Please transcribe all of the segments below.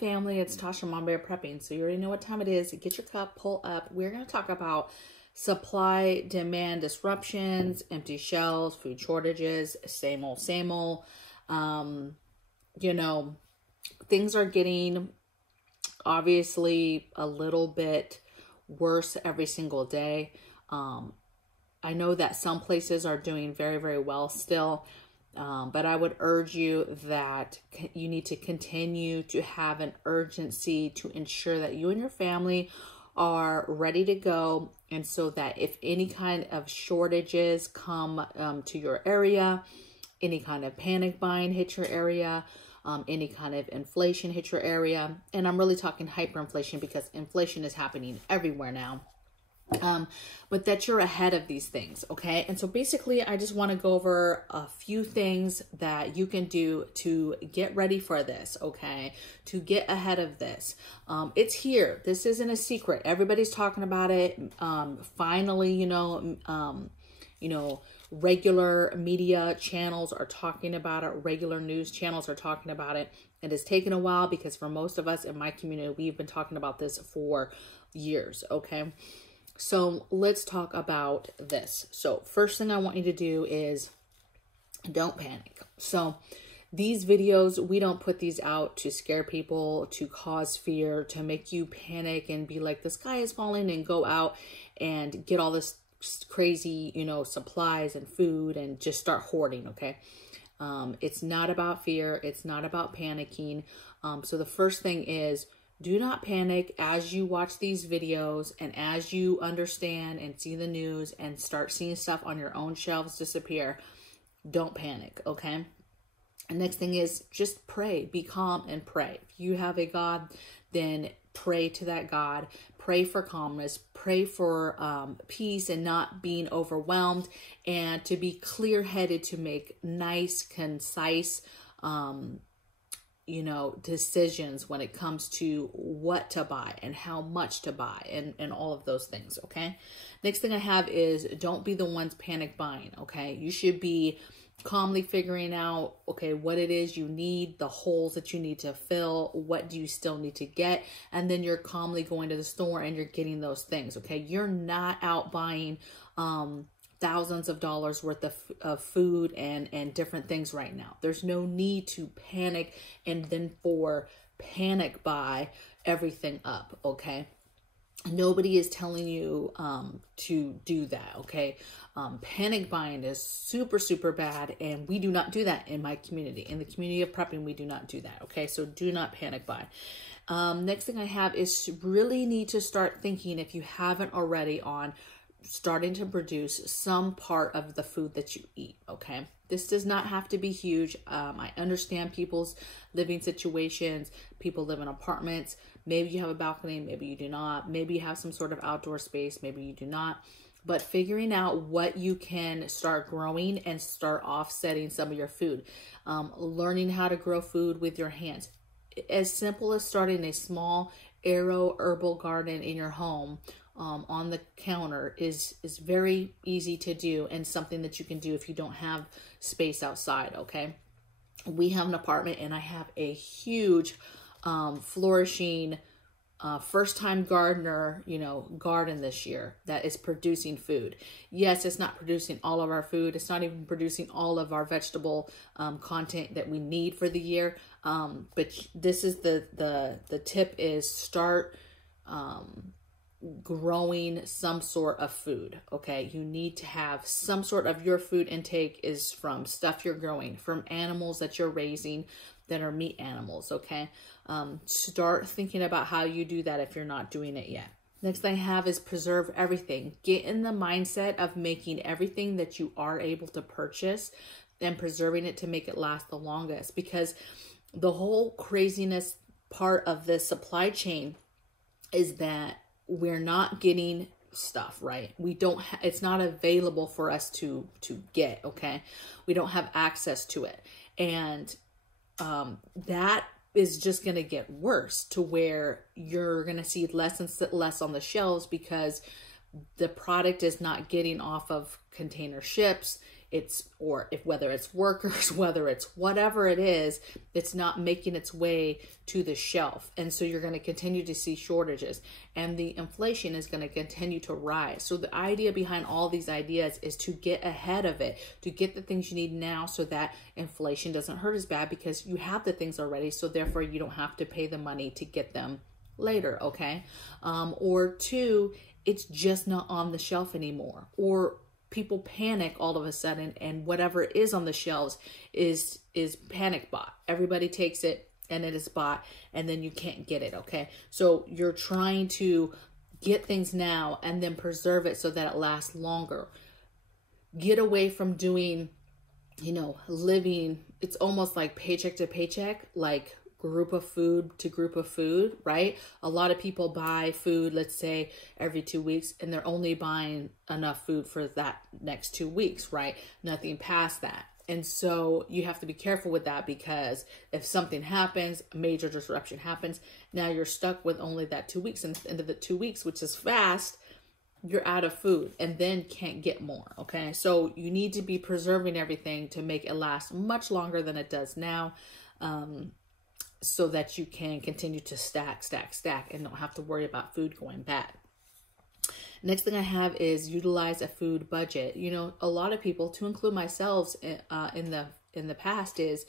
family. It's Tasha, Mom Bear Prepping. So you already know what time it is. Get your cup, pull up. We're going to talk about supply demand disruptions, empty shelves, food shortages, same old, same old. You know, things are getting obviously a little bit worse every single day. I know that some places are doing very, very well still. But I would urge you that you need to continue to have an urgency to ensure that you and your family are ready to go. And so that if any kind of shortages come to your area, any kind of panic buying hit your area, any kind of inflation hit your area. And I'm really talking hyperinflation because inflation is happening everywhere now. But that you're ahead of these things, okay? And so basically, I just want to go over a few things that you can do to get ready for this, okay? To get ahead of this. It's here. This isn't a secret. Everybody's talking about it. Finally, you know, regular media channels are talking about it. Regular news channels are talking about it. It has taken a while because for most of us in my community, we've been talking about this for years, okay? So let's talk about this. So first thing I want you to do is don't panic. So these videos, we don't put these out to scare people, to cause fear, to make you panic and be like, the sky is falling, and go out and get all this crazy, you know, supplies and food and just start hoarding, okay? It's not about fear. It's not about panicking. So the first thing is, do not panic as you watch these videos and as you understand and see the news and start seeing stuff on your own shelves disappear. Don't panic, okay? And next thing is just pray. Be calm and pray. If you have a God, then pray to that God. Pray for calmness. Pray for peace and not being overwhelmed, and to be clear-headed, to make nice, concise, you know, decisions when it comes to what to buy and how much to buy and all of those things, okay? Next thing I have is don't be the ones panic buying, okay? You should be calmly figuring out, okay, what it is you need, the holes that you need to fill, what do you still need to get, and then you're calmly going to the store and you're getting those things, okay? You're not out buying thousands of dollars worth of food and different things right now. There's no need to panic and then for panic buy everything up, okay? Nobody is telling you to do that, okay? Panic buying is super, super bad, and we do not do that in my community. In the community of prepping, we do not do that, okay? So do not panic buy. Next thing I have is really need to start thinking, if you haven't already, on starting to produce some part of the food that you eat, okay? This does not have to be huge. I understand people's living situations. People live in apartments. Maybe you have a balcony, maybe you do not. Maybe you have some sort of outdoor space, maybe you do not. But figuring out what you can start growing and start offsetting some of your food. Learning how to grow food with your hands. As simple as starting a small aero herbal garden in your home on the counter is very easy to do, and something that you can do if you don't have space outside, okay? We have an apartment and I have a huge flourishing first-time gardener, you know, garden this year that is producing food. Yes, it's not producing all of our food. It's not even producing all of our vegetable content that we need for the year. But this is the tip is start growing some sort of food, okay? You need to have some sort of your food intake is from stuff you're growing, from animals that you're raising that are meat animals, okay? Start thinking about how you do that if you're not doing it yet. Next thing I have is preserve everything. Get in the mindset of making everything that you are able to purchase and preserving it to make it last the longest, because the whole craziness part of this supply chain is that we're not getting stuff, right? We don't it's not available for us to get, okay? We don't have access to it. And that is just going to get worse, to where you're going to see less and less on the shelves because the product is not getting off of container ships. or if whether it's workers, whether it's whatever it is, it's not making its way to the shelf. And so you're going to continue to see shortages, and the inflation is going to continue to rise. So the idea behind all these ideas is to get ahead of it, to get the things you need now so that inflation doesn't hurt as bad, because you have the things already. So therefore you don't have to pay the money to get them later. Okay. Or two, it's just not on the shelf anymore, or people panic all of a sudden, and whatever is on the shelves is panic bought. Everybody takes it and it is bought, and then you can't get it. Okay. So you're trying to get things now and then preserve it so that it lasts longer. Get away from doing, you know, living, it's almost like paycheck to paycheck, like group of food to group of food, right? A lot of people buy food, let's say every 2 weeks, and they're only buying enough food for that next 2 weeks, right? Nothing past that. And so you have to be careful with that, because if something happens, a major disruption happens, now you're stuck with only that 2 weeks. And at the end of the 2 weeks, which is fast, you're out of food and then can't get more. Okay. So you need to be preserving everything to make it last much longer than it does now. So that you can continue to stack, and don't have to worry about food going bad. Next thing I have is utilize a food budget. You know, a lot of people, to include myself in the past, is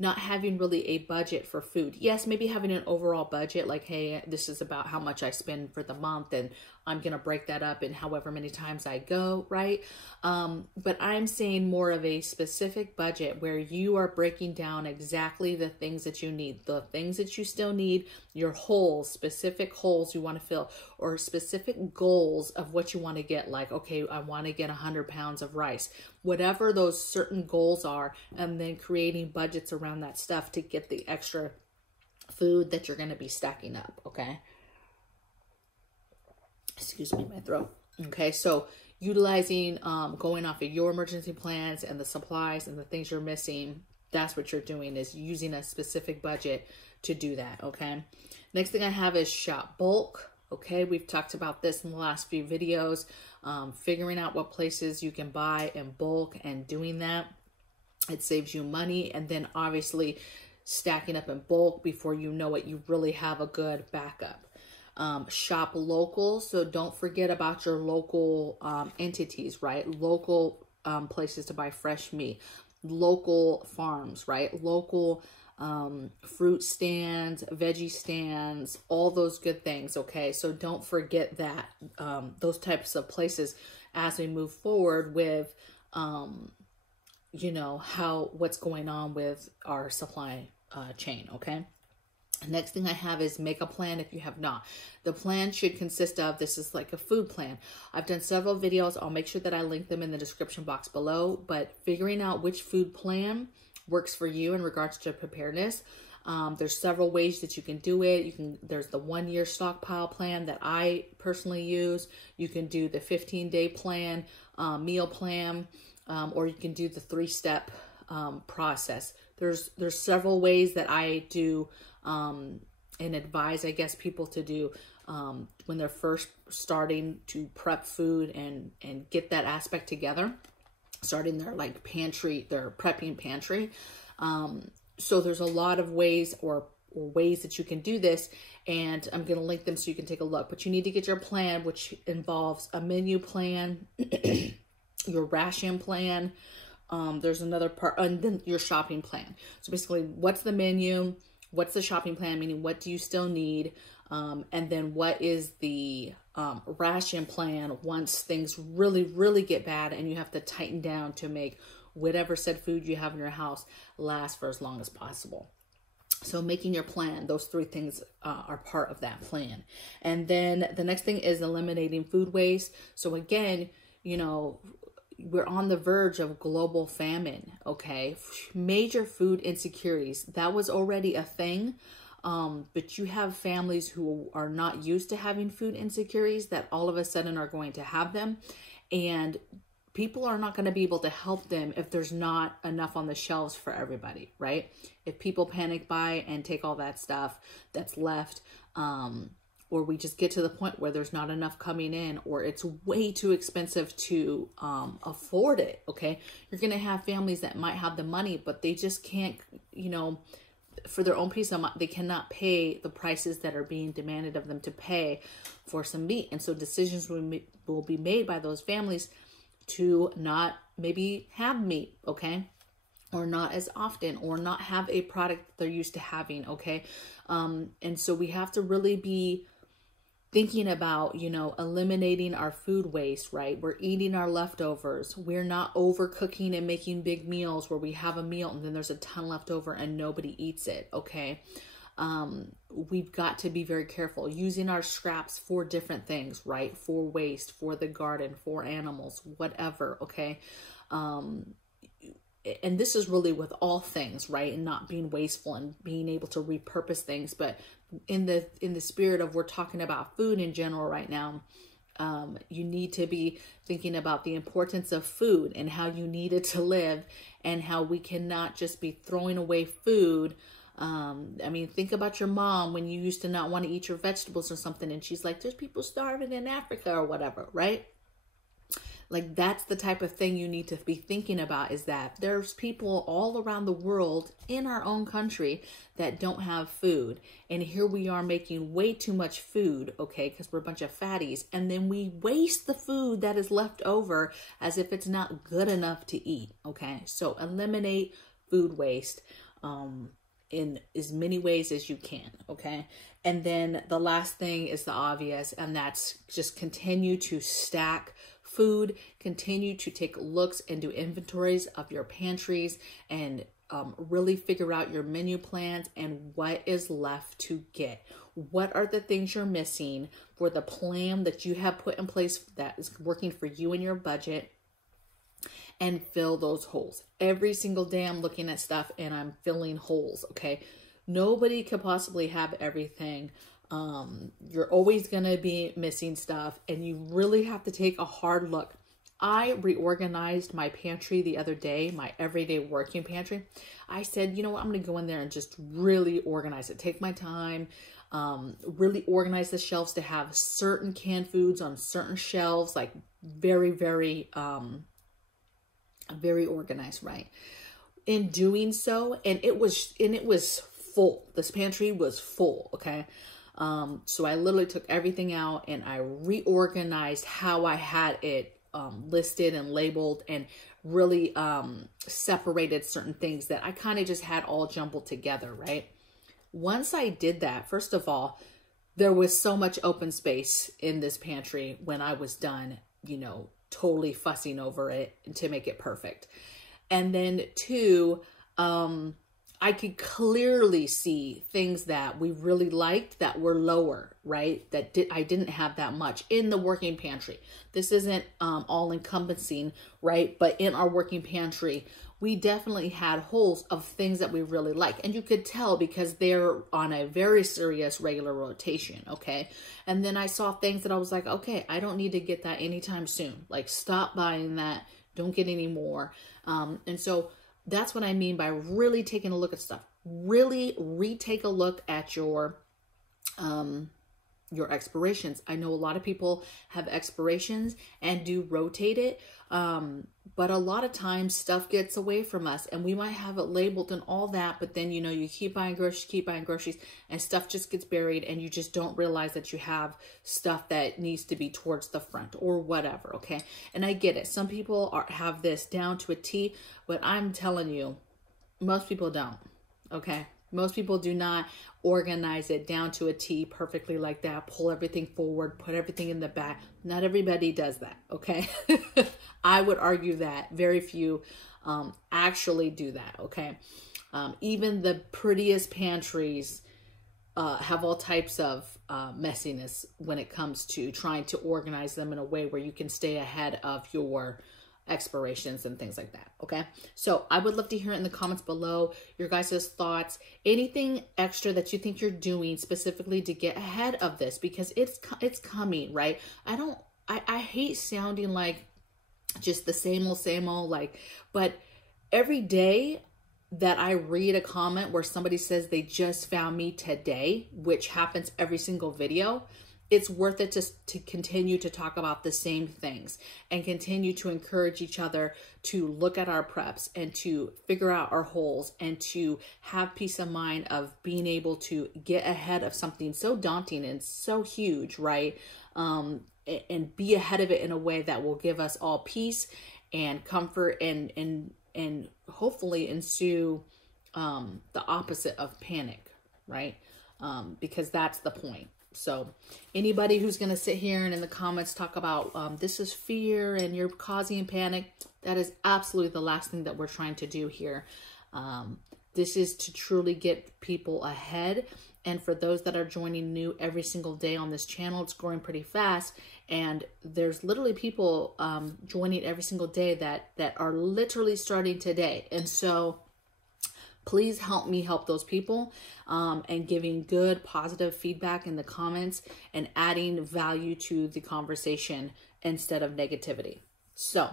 not having really a budget for food. Yes, maybe having an overall budget, like, hey, this is about how much I spend for the month, and I'm going to break that up in however many times I go, right? But I'm saying more of a specific budget where you are breaking down exactly the things that you need, the things that you still need, your holes, specific holes you want to fill, or specific goals of what you want to get. Like, okay, I want to get 100 pounds of rice, whatever those certain goals are, and then creating budgets around that stuff to get the extra food that you're going to be stacking up. Okay. Excuse me, my throat. Okay, so utilizing, going off of your emergency plans and the supplies and the things you're missing, that's what you're doing, is using a specific budget to do that. Okay, next thing I have is shop bulk. Okay, we've talked about this in the last few videos, figuring out what places you can buy in bulk and doing that. It saves you money, and then obviously stacking up in bulk before you know it, you really have a good backup. Shop local. So don't forget about your local entities, right? Local places to buy fresh meat, local farms, right? Local fruit stands, veggie stands, all those good things. Okay. So don't forget that, those types of places as we move forward with, you know, what's going on with our supply chain. Okay. Next thing I have is make a plan if you have not. The plan should consist of, this is like a food plan. I've done several videos. I'll make sure that I link them in the description box below, but figuring out which food plan works for you in regards to preparedness. There's several ways that you can do it. There's the 1-year stockpile plan that I personally use. You can do the 15-day plan, meal plan, or you can do the 3-step process. There's several ways that I do and advise, I guess, people to do when they're first starting to prep food and get that aspect together, starting their like pantry, their prepping pantry. So there's a lot of ways or ways that you can do this, and I'm going to link them so you can take a look. But you need to get your plan, which involves a menu plan, your ration plan. There's another part, and then your shopping plan. So basically, what's the menu? What's the shopping plan? Meaning, what do you still need? And then what is the ration plan once things really, really get bad and you have to tighten down to make whatever said food you have in your house last for as long as possible. So making your plan, those 3 things are part of that plan. And then the next thing is eliminating food waste. So again, you know, we're on the verge of global famine, okay? Major food insecurities. That was already a thing, but you have families who are not used to having food insecurities that all of a sudden are going to have them, and people are not going to be able to help them if there's not enough on the shelves for everybody, right? If people panic buy and take all that stuff that's left, or we just get to the point where there's not enough coming in, or it's way too expensive to afford it, okay? You're going to have families that might have the money, but they just can't, you know, for their own peace of mind, they cannot pay the prices that are being demanded of them to pay for some meat. And so decisions will be made by those families to not maybe have meat, okay? Or not as often, or not have a product they're used to having, okay? And so we have to really be thinking about, you know, eliminating our food waste, right? We're eating our leftovers. We're not overcooking and making big meals where we have a meal and then there's a ton left over and nobody eats it, okay? We've got to be very careful using our scraps for different things, right? For waste, for the garden, for animals, whatever, okay? And this is really with all things, right? And not being wasteful and being able to repurpose things. But in the spirit of we're talking about food in general right now, you need to be thinking about the importance of food and how you need it to live, and how we cannot just be throwing away food. I mean, think about your mom when you used to not want to eat your vegetables or something, and she's like, there's people starving in Africa or whatever, right? Like, that's the type of thing you need to be thinking about, is that there's people all around the world in our own country that don't have food. And here we are making way too much food, okay, because we're a bunch of fatties. And then we waste the food that is left over as if it's not good enough to eat, okay? So eliminate food waste in as many ways as you can, okay? And then the last thing is the obvious, and that's just continue to stack food, continue to take looks and do inventories of your pantries, and really figure out your menu plans and what is left to get. What are the things you're missing for the plan that you have put in place that is working for you and your budget, and fill those holes. Every single day I'm looking at stuff and I'm filling holes, okay? Nobody could possibly have everything. You're always going to be missing stuff, and you really have to take a hard look. I reorganized my pantry the other day, my everyday working pantry. I said, you know what, I'm going to go in there and just really organize it. Take my time, really organize the shelves to have certain canned foods on certain shelves, like very, very, very organized, right? In doing so, and it was full. This pantry was full, okay? So I literally took everything out and I reorganized how I had it listed and labeled, and really separated certain things that I kind of just had all jumbled together, right? Once I did that, first of all, there was so much open space in this pantry when I was done, you know, totally fussing over it to make it perfect. And then two, I could clearly see things that we really liked that were lower, right? I didn't have that much in the working pantry. This isn't all encompassing, right? But in our working pantry, we definitely had holes of things that we really like. And you could tell because they're on a very serious regular rotation, okay? And then I saw things that I was like, okay, I don't need to get that anytime soon. Like, stop buying that. Don't get any more. And so that's what I mean by really taking a look at stuff. Really retake a look at your expirations. I know a lot of people have expirations and do rotate it, but a lot of times stuff gets away from us, and we might have it labeled and all that, but then, you know, you keep buying groceries, and stuff just gets buried, and you just don't realize that you have stuff that needs to be towards the front or whatever, okay? And I get it. Some people have this down to a T, but I'm telling you, most people don't, okay? Most people do not organize it down to a T perfectly like that, pull everything forward, put everything in the back. Not everybody does that, okay? I would argue that very few actually do that, okay? Even the prettiest pantries have all types of messiness when it comes to trying to organize them in a way where you can stay ahead of your expirations and things like that, okay? So I would love to hear in the comments below your guys' thoughts, anything extra that you think you're doing specifically to get ahead of this, because it's coming, right? I hate sounding like just the same old, like, but every day that I read a comment where somebody says they just found me today, which happens every single video, it's worth it to continue to talk about the same things and continue to encourage each other to look at our preps and to figure out our holes and to have peace of mind of being able to get ahead of something so daunting and so huge, right? And be ahead of it in a way that will give us all peace and comfort and hopefully ensue the opposite of panic, right? Because that's the point. So anybody who's going to sit here and in the comments talk about this is fear and you're causing panic, that is absolutely the last thing that we're trying to do here. This is to truly get people ahead. And for those that are joining new every single day on this channel, it's growing pretty fast. And there's literally people joining every single day that are literally starting today. And so please help me help those people and giving good, positive feedback in the comments and adding value to the conversation instead of negativity. So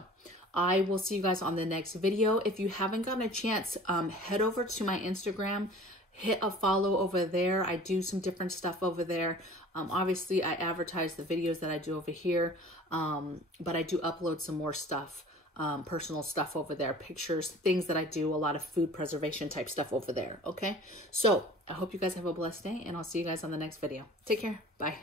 I will see you guys on the next video. If you haven't gotten a chance, head over to my Instagram, hit a follow over there. I do some different stuff over there. Obviously, I advertise the videos that I do over here, but I do upload some more stuff. Personal stuff over there, pictures, things that I do, a lot of food preservation type stuff over there. Okay. So I hope you guys have a blessed day and I'll see you guys on the next video. Take care. Bye.